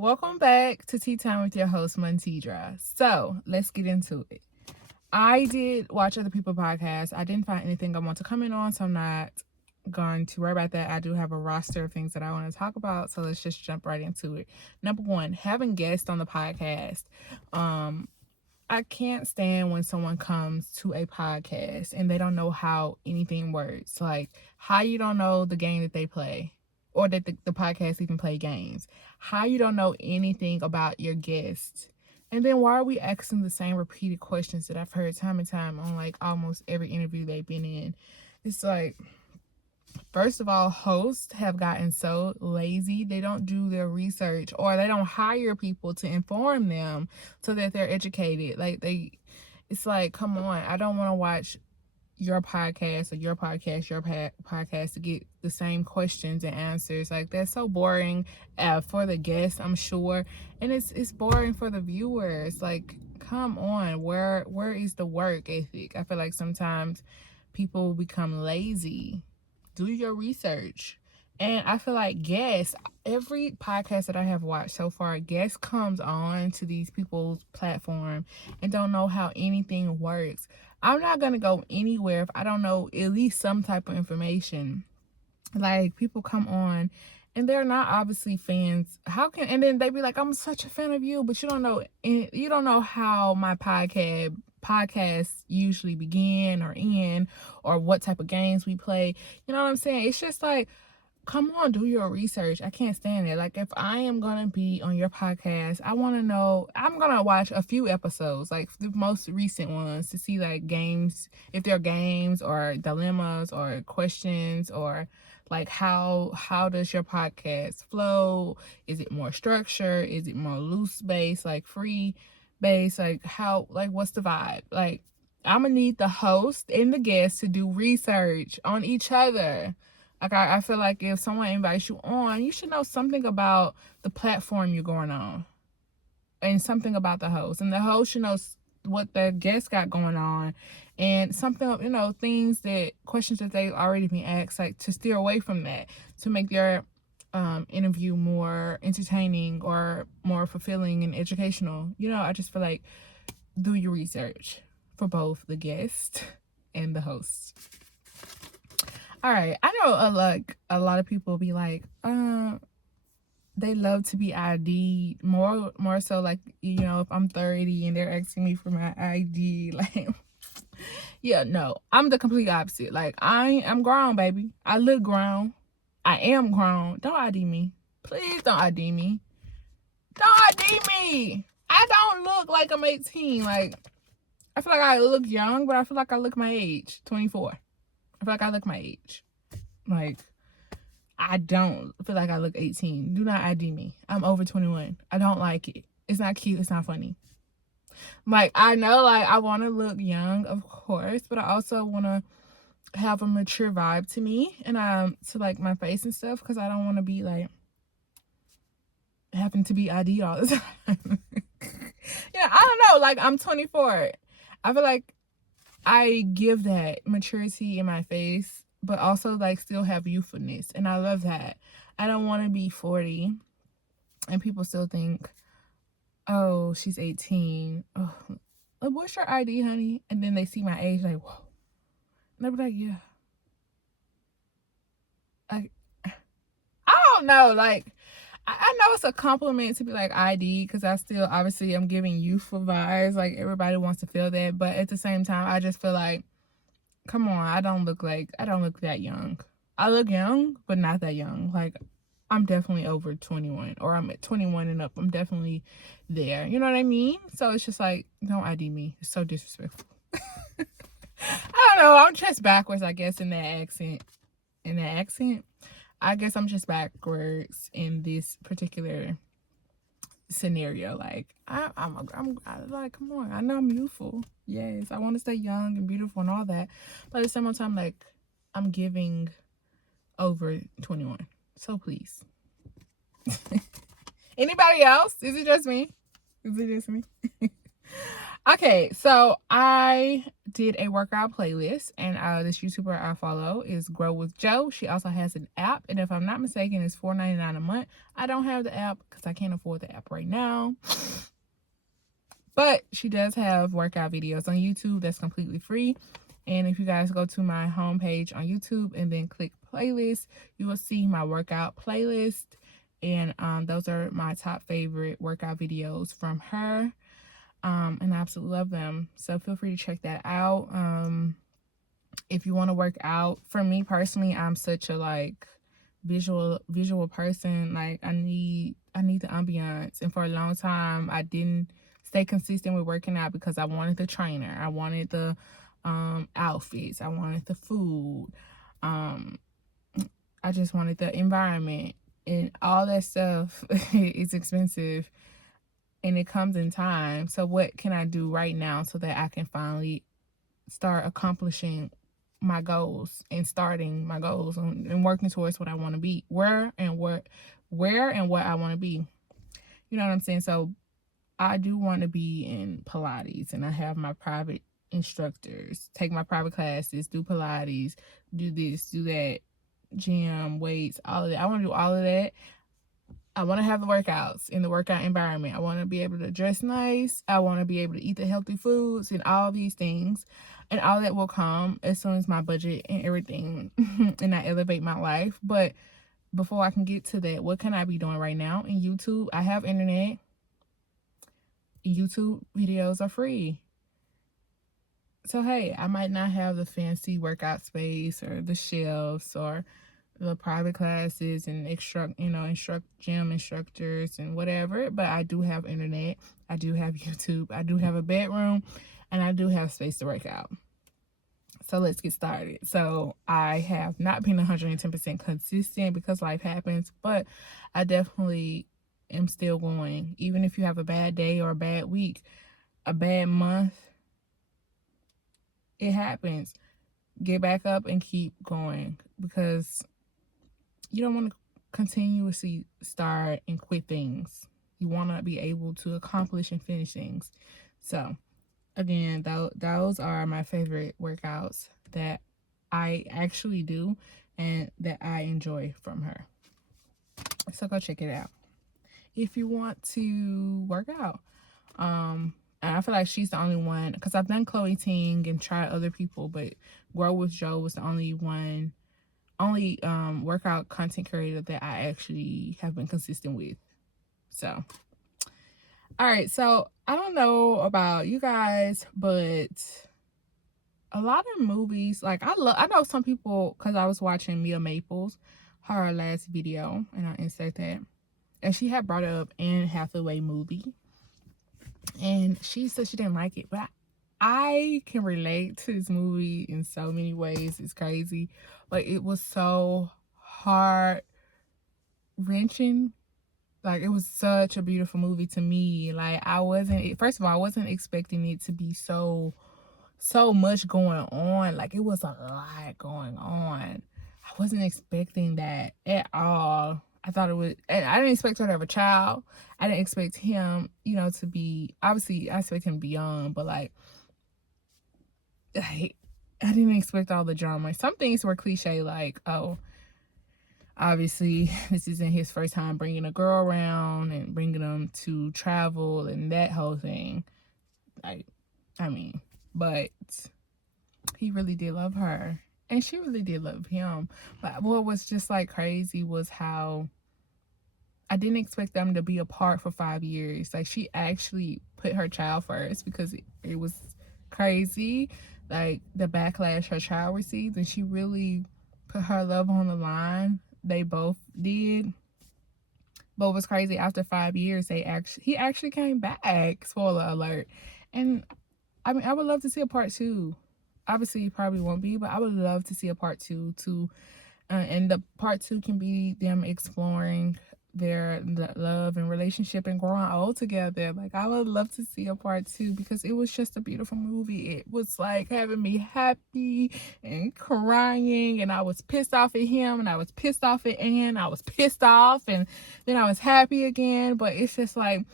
Welcome back to Tea Time with your host, Montidra. So let's get into it. I did watch other people's podcasts. I didn't find anything I want to comment on, so I'm not going to worry about that. I do have a roster of things that I want to talk about, so let's just jump right into it. Number one, having guests on the podcast. I can't stand when someone comes to a podcast and they don't know how anything works. Like, how you don't know the game that they play or that the podcast even play games. How you don't know anything about your guests. And then why are we asking the same repeated questions that I've heard time and time on like almost every interview they've been in? It's like, first of all, hosts have gotten so lazy. They don't do their research or they don't hire people to inform them so that they're educated. It's like, come on, I don't want to watch your podcast to get the same questions and answers. Like, that's so boring for the guests, I'm sure, and it's boring for the viewers. Like, come on, where is the work ethic? I feel like sometimes people become lazy. Do your research. And I feel like guests, every podcast that I have watched so far, guests comes on to these people's platform and don't know how anything works. I'm not going to go anywhere if I don't know at least some type of information. Like, people come on and they're not obviously fans. And then they be like, I'm such a fan of you, but you don't know how my podcasts usually begin or end, or what type of games we play. You know what I'm saying? It's just like, come on, do your research. I can't stand it. Like, if I am gonna be on your podcast, I want to know. I'm gonna watch a few episodes, like the most recent ones, to see like games, if they're games or dilemmas or questions, or like how does your podcast flow? Is it more structured? Is it more loose based, like free based? Like, what's the vibe? Like, I'm gonna need the host and the guest to do research on each other. Like, I feel like if someone invites you on, you should know something about the platform you're going on and something about the host. And the host should know what the guest got going on and something, questions that they've already been asked, like to steer away from that, to make their interview more entertaining or more fulfilling and educational. I just feel like, do your research for both the guest and the host. All right, I know a lot of people be like, they love to be ID'd more so, like, if I'm 30 and they're asking me for my ID, like, yeah, no, I'm the complete opposite. Like, I'm grown, baby. I look grown. I am grown. Don't ID me. Please don't ID me. Don't ID me. I don't look like I'm 18. Like, I feel like I look young, but I feel like I look my age, 24. I feel like I look my age. Like, I don't feel like I look 18. Do not ID me. I'm over 21. I don't like it. It's not cute. It's not funny. Like, I know, like, I want to look young, of course, but I also want to have a mature vibe to me and to like my face and stuff, because I don't want to be like having to be ID'd all the time. I don't know. Like, I'm 24. I feel like I give that maturity in my face, but also like still have youthfulness, and I love that. I don't want to be 40 and people still think, oh, she's 18. Oh, what's your ID, honey? And then they see my age, like, whoa. And they'll be like, yeah. Like, I don't know. Like, I know it's a compliment to be like ID, because I still obviously I'm giving youthful vibes. Like, everybody wants to feel that, but at the same time, I just feel like, come on, I don't look that young. I look young, but not that young. Like, I'm definitely over 21, or I'm at 21 and up. I'm definitely there. You know what I mean? So it's just like, don't ID me. It's so disrespectful. I don't know. I'm just backwards, I guess, in that accent. I guess I'm just backwards in this particular scenario. Like, I'm like, come on. I know I'm youthful. Yes, I want to stay young and beautiful and all that, but at the same time, like, I'm giving over 21. So please. Anybody else? Is it just me? Okay, so I did a workout playlist, and this YouTuber I follow is Grow with Joe. She also has an app, and if I'm not mistaken, it's $4.99 a month. I don't have the app because I can't afford the app right now, but she does have workout videos on YouTube that's completely free. And if you guys go to my homepage on YouTube and then click playlist, you will see my workout playlist, and those are my top favorite workout videos from her. And I absolutely love them. So feel free to check that out. If you want to work out, for me personally, I'm such a like visual person. Like I need the ambiance. And for a long time, I didn't stay consistent with working out because I wanted the trainer, I wanted the outfits, I wanted the food, I just wanted the environment, and all that stuff is expensive. And it comes in time. So what can I do right now so that I can finally start accomplishing my goals and starting my goals and working towards what I want to be, where and what I want to be. You know what I'm saying? So I do want to be in Pilates, and I have my private instructors, take my private classes, do Pilates, do this, do that, gym, weights, all of that. I want to do all of that. I want to have the workouts in the workout environment. I want to be able to dress nice. I want to be able to eat the healthy foods and all these things. And all that will come as soon as my budget and everything and I elevate my life. But before I can get to that, what can I be doing right now? In YouTube, I have internet. YouTube videos are free. So, hey, I might not have the fancy workout space or the shelves or the private classes and gym instructors and whatever, but I do have internet, I do have YouTube, I do have a bedroom, and I do have space to work out. So let's get started. So I have not been 110% consistent because life happens, but I definitely am still going. Even if you have a bad day or a bad week, a bad month, it happens. Get back up and keep going, because you don't want to continuously start and quit things. You want to be able to accomplish and finish things. So, again, those are my favorite workouts that I actually do and that I enjoy from her. So go check it out if you want to work out. And I feel like she's the only one, because I've done Chloe Ting and tried other people, but Grow with Joe was the only workout content creator that I actually have been consistent with. So, all right. So I don't know about you guys, but a lot of movies, like I know some people, because I was watching Mia Maples, her last video, and I'll insert that, and she had brought up Anne Hathaway movie, and she said she didn't like it, but I can relate to this movie in so many ways. It's crazy. Like, it was so heart-wrenching. Like, it was such a beautiful movie to me. Like, first of all, I wasn't expecting it to be so much going on. Like, it was a lot going on. I wasn't expecting that at all. I thought it was, and I didn't expect her to have a child. I didn't expect him, to be, obviously, I expect him to be young, but like, I didn't expect all the drama. Some things were cliche, like, oh, obviously this isn't his first time bringing a girl around and bringing them to travel and that whole thing. Like, but he really did love her, and she really did love him. But what was just like crazy was how I didn't expect them to be apart for 5 years. Like, she actually put her child first, because it was crazy, like the backlash her child received, and she really put her love on the line. They both did. But it was crazy, after 5 years, he actually came back, spoiler alert. And I would love to see a part 2. Obviously it probably won't be, but I would love to see a part 2 too. And the part 2 can be them exploring their love and relationship and growing old together. Like, I would love to see a part 2, because it was just a beautiful movie. It was like having me happy and crying, and I was pissed off at him, and I was pissed off at Anne. I was pissed off, and then I was happy again. But it's just like,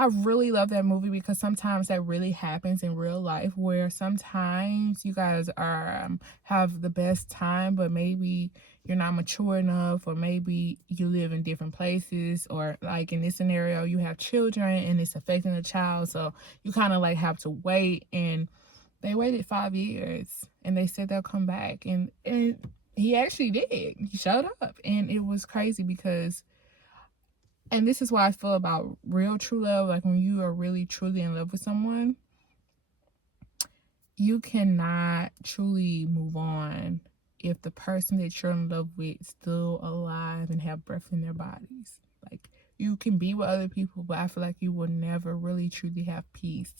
I really love that movie because sometimes that really happens in real life, where sometimes you guys are have the best time, but maybe you're not mature enough, or maybe you live in different places, or like in this scenario you have children and it's affecting the child, so you kind of like have to wait. And they waited 5 years and they said they'll come back, and he actually did. He showed up, and it was crazy because, and this is why I feel about real true love, like when you are really truly in love with someone, you cannot truly move on if the person that you're in love with is still alive and have breath in their bodies. Like, you can be with other people, but I feel like you will never really truly have peace.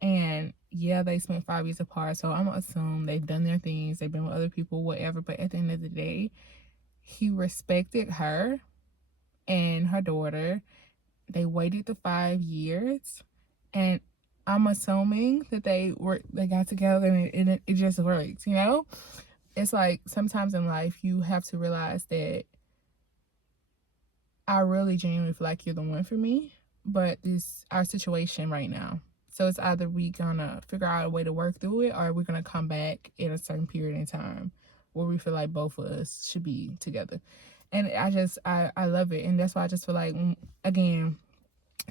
And yeah, they spent 5 years apart, so I'm gonna assume they've done their things, they've been with other people, whatever, but at the end of the day, he respected her and her daughter. They waited the 5 years, and I'm assuming that they got together, and it just worked, you know? It's like sometimes in life you have to realize that I really genuinely feel like you're the one for me, but this our situation right now. So it's either we gonna figure out a way to work through it, or we're gonna come back in a certain period in time where we feel like both of us should be together. And I love it. And that's why I just feel like, again,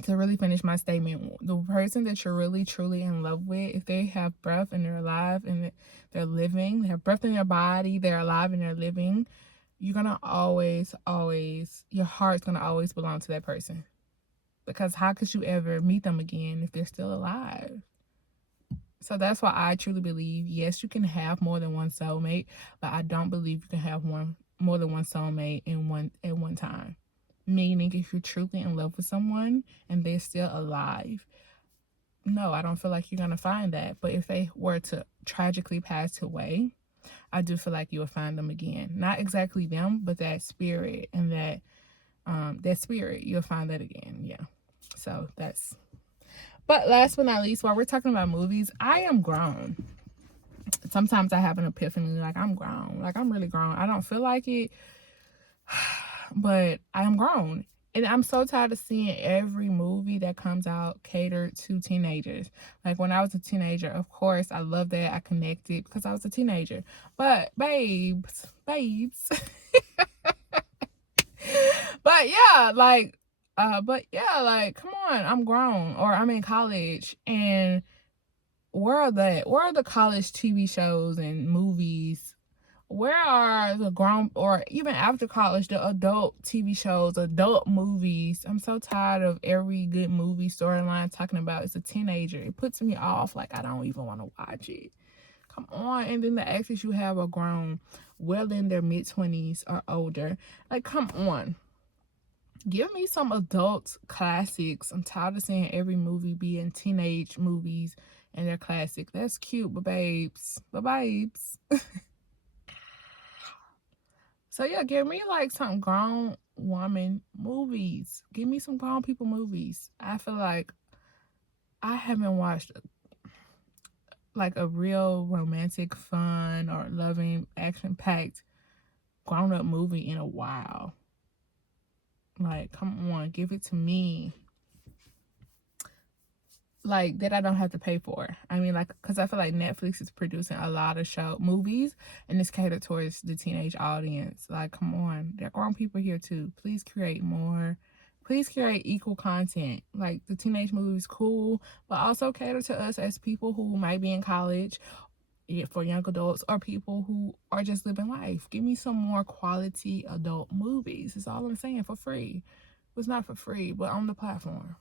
to really finish my statement, the person that you're really truly in love with, if they have breath and they're alive and they're living, they have breath in their body, they're alive and they're living, you're gonna always, your heart's gonna always belong to that person. Because how could you ever meet them again if they're still alive? So that's why I truly believe, yes, you can have more than one soulmate, but I don't believe you can have more than one soulmate at one time. Meaning, if you're truly in love with someone and they're still alive, no, I don't feel like you're gonna find that. But if they were to tragically pass away, I do feel like you will find them again. Not exactly them, but that spirit, and that spirit, you'll find that again. Yeah. So that's. But last but not least, while we're talking about movies, I am grown. Sometimes I have an epiphany, like I'm grown, like I'm really grown. I don't feel like it, but I am grown. And I'm so tired of seeing every movie that comes out catered to teenagers. Like when I was a teenager, of course, I love that I connected because I was a teenager. But babes. But yeah, like come on, I'm grown, or I'm in college, and where are the college TV shows and movies? Where are the grown, or even after college, the adult TV shows, adult movies? I'm so tired of every good movie storyline talking about it's a teenager. It puts me off. Like, I don't even want to watch it. Come on. And then the actors you have are grown, well in their mid-20s or older. Like, come on. Give me some adult classics. I'm tired of seeing every movie being teenage movies and they're classic. That's cute, but babes. So yeah, give me like some grown woman movies. Give me some grown people movies. I feel like I haven't watched like a real romantic, fun, or loving, action-packed grown-up movie in a while. Like, come on, give it to me. Like, that I don't have to pay for. I mean, like, because I feel like Netflix is producing a lot of movies, and it's catered towards the teenage audience. Like, come on. There are grown people here, too. Please create more. Please create equal content. Like, the teenage movie is cool, but also cater to us as people who might be in college, for young adults, or people who are just living life. Give me some more quality adult movies. That's all I'm saying, for free. It's not for free, but on the platform.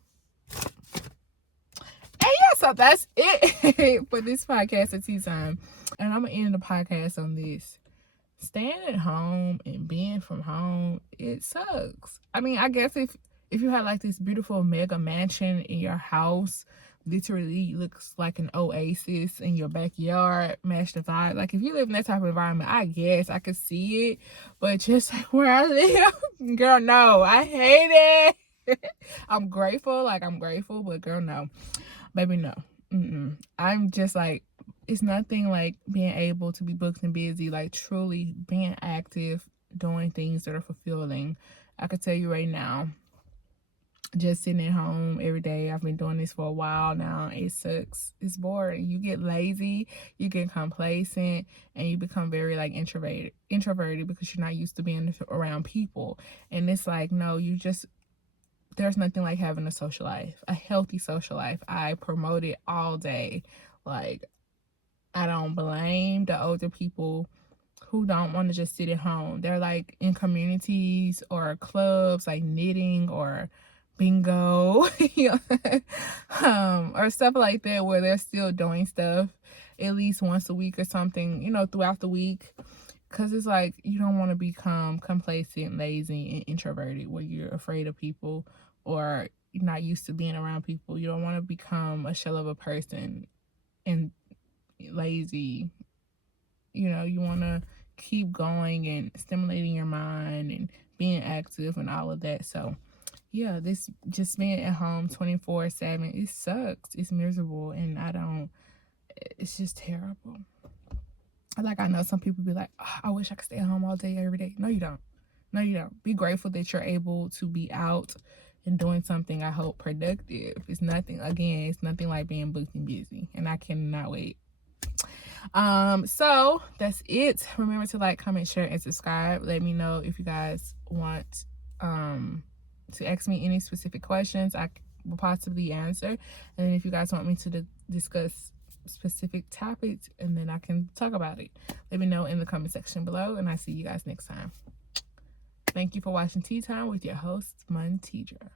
And yeah, so that's it for this podcast at Tea Time. And I'm gonna end the podcast on this. Staying at home and being from home, it sucks. I mean, I guess if you had like this beautiful mega mansion in your house, literally looks like an oasis in your backyard, match the vibe. Like, if you live in that type of environment, I guess I could see it. But just like where I live, girl, no, I hate it. I'm grateful, but girl, no. Baby, no. I'm just like, it's nothing like being able to be booked and busy, like truly being active, doing things that are fulfilling. I could tell you right now, just sitting at home every day. I've been doing this for a while now. It sucks. It's boring. You get lazy, you get complacent, and you become very like introverted because you're not used to being around people. And it's like, no, there's nothing like having a social life, a healthy social life. I promote it all day. Like, I don't blame the older people who don't want to just sit at home. They're like in communities or clubs like knitting or bingo, or stuff like that, where they're still doing stuff at least once a week or something, throughout the week. Because it's like you don't want to become complacent, lazy, and introverted where you're afraid of people or you're not used to being around people. You don't want to become a shell of a person and lazy. You want to keep going and stimulating your mind and being active and all of that. So yeah, this just being at home 24/7, it sucks. It's miserable, and it's just terrible. Like, I know some people be like, oh, I wish I could stay at home all day every day. No, you don't. No, you don't. Be grateful that you're able to be out and doing something, I hope, productive. It's nothing like being booked and busy, and I cannot wait. So that's it. Remember to like, comment, share, and subscribe. Let me know if you guys want to ask me any specific questions I will possibly answer, and then if you guys want me to discuss specific topics, and then I can talk about it, let me know in the comment section below, and I see you guys next time. Thank you for watching Tea Time with your host, Montidra.